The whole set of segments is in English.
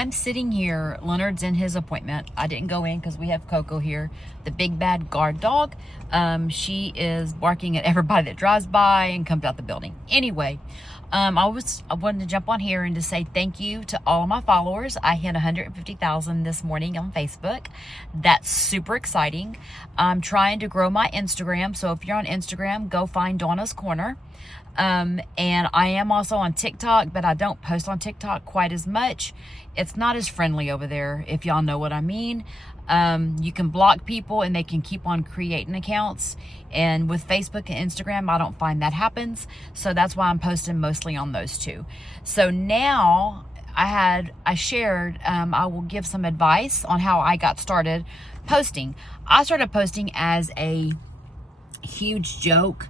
I'm sitting here. Leonard's in his appointment. I didn't go in because we have Coco here, the big bad guard dog. She is barking at everybody that drives by and comes out the building. Anyway, I wanted to jump on here and to say thank you to all of my followers. I hit 150,000 this morning on Facebook. That's super exciting. I'm trying to grow my Instagram. So if you're on Instagram, go find Donna's Corner. And I am also on TikTok, but I don't post on TikTok quite as much. It's not as friendly over there, if y'all know what I mean. You can block people and they can keep on creating accounts. And with Facebook and Instagram, I don't find that happens. So that's why I'm posting mostly on those two. So now I shared, I will give some advice on how I got started posting. I started posting as a huge joke,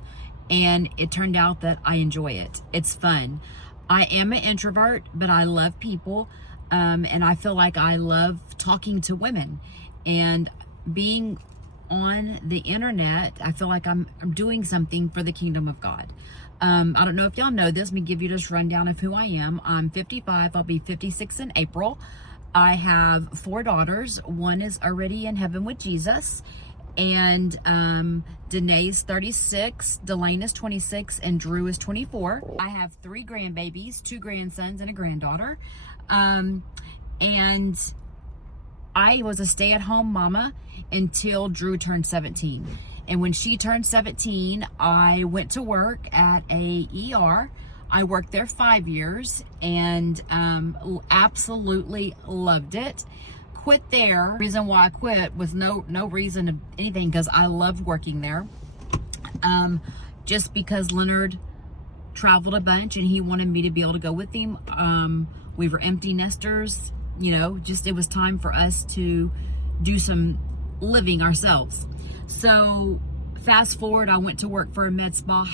and it turned out that I enjoy it. It's fun. I am an introvert, but I love people. And I feel like I love talking to women, and being on the internet, I feel like I'm doing something for the kingdom of God. I don't know if y'all know this. Let me give you this rundown of who I am. I'm 55. I'll be 56 in April. I have 4 daughters. One is already in heaven with Jesus. And Danae's 36, Delane is 26, and Drew is 24. I have 3 grandbabies, 2 grandsons, and a granddaughter. And I was a stay-at-home mama until Drew turned 17. And when she turned 17, I went to work at a ER. I worked there 5 years and absolutely loved it. Quit there. Reason why I quit was no reason of anything, because I loved working there. Just because Leonard traveled a bunch and he wanted me to be able to go with him. We were empty nesters, you know, just it was time for us to do some living ourselves. So fast forward, I went to work for a med spa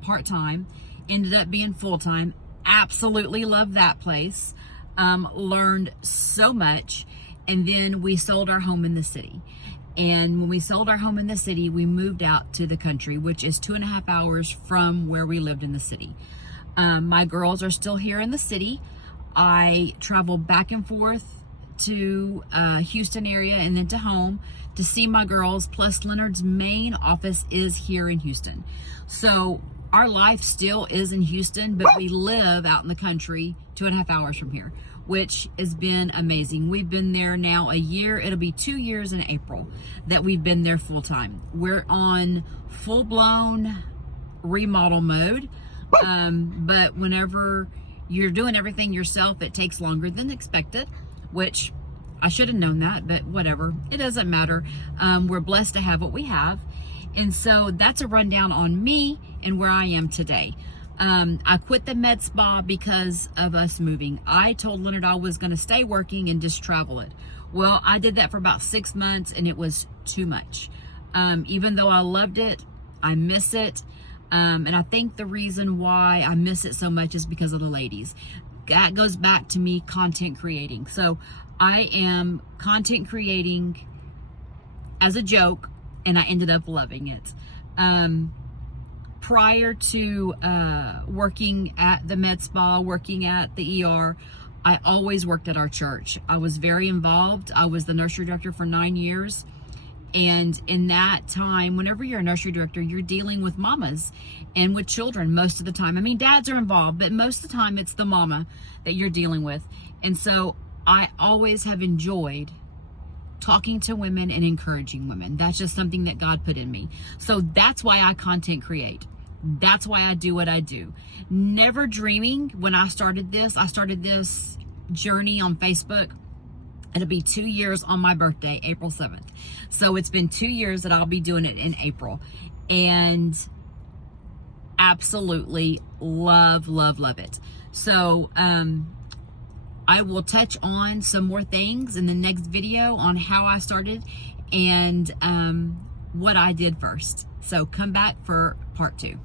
part-time, ended up being full-time. Absolutely loved that place. Learned so much. And then we sold our home in the city. And when we sold our home in the city, we moved out to the country, which is 2.5 hours from where we lived in the city. My girls are still here in the city. I travel back and forth to Houston area and then to home to see my girls. Plus Leonard's main office is here in Houston. So our life still is in Houston, but we live out in the country 2.5 hours from here, which has been amazing. We've been there now a year. It'll be 2 years in April that we've been there full time. We're on full-blown remodel mode. But whenever you're doing everything yourself, it takes longer than expected, which I should have known that, but whatever. It doesn't matter. We're blessed to have what we have. And so that's a rundown on me and where I am today. I quit the med spa because of us moving. I told Leonard I was going to stay working and just travel it. Well, I did that for about 6 months and it was too much. Even though I loved it, I miss it. And I think the reason why I miss it so much is because of the ladies. That goes back to me content creating. So I am content creating as a joke, and I ended up loving it. Prior to working at the med spa, working at the ER, I always worked at our church. I was very involved. I was the nursery director for 9 years. And in that time, whenever you're a nursery director, you're dealing with mamas and with children most of the time. I mean, dads are involved, but most of the time it's the mama that you're dealing with. And so I always have enjoyed talking to women and encouraging women. That's just something that God put in me. So that's why I content create. That's why I do what I do. Never dreaming when I started this journey on Facebook. It'll be 2 years on my birthday, April 7th. So it's been 2 years that I'll be doing it in April. And absolutely love it. So I will touch on some more things in the next video on how I started and what I did first. So come back for part 2.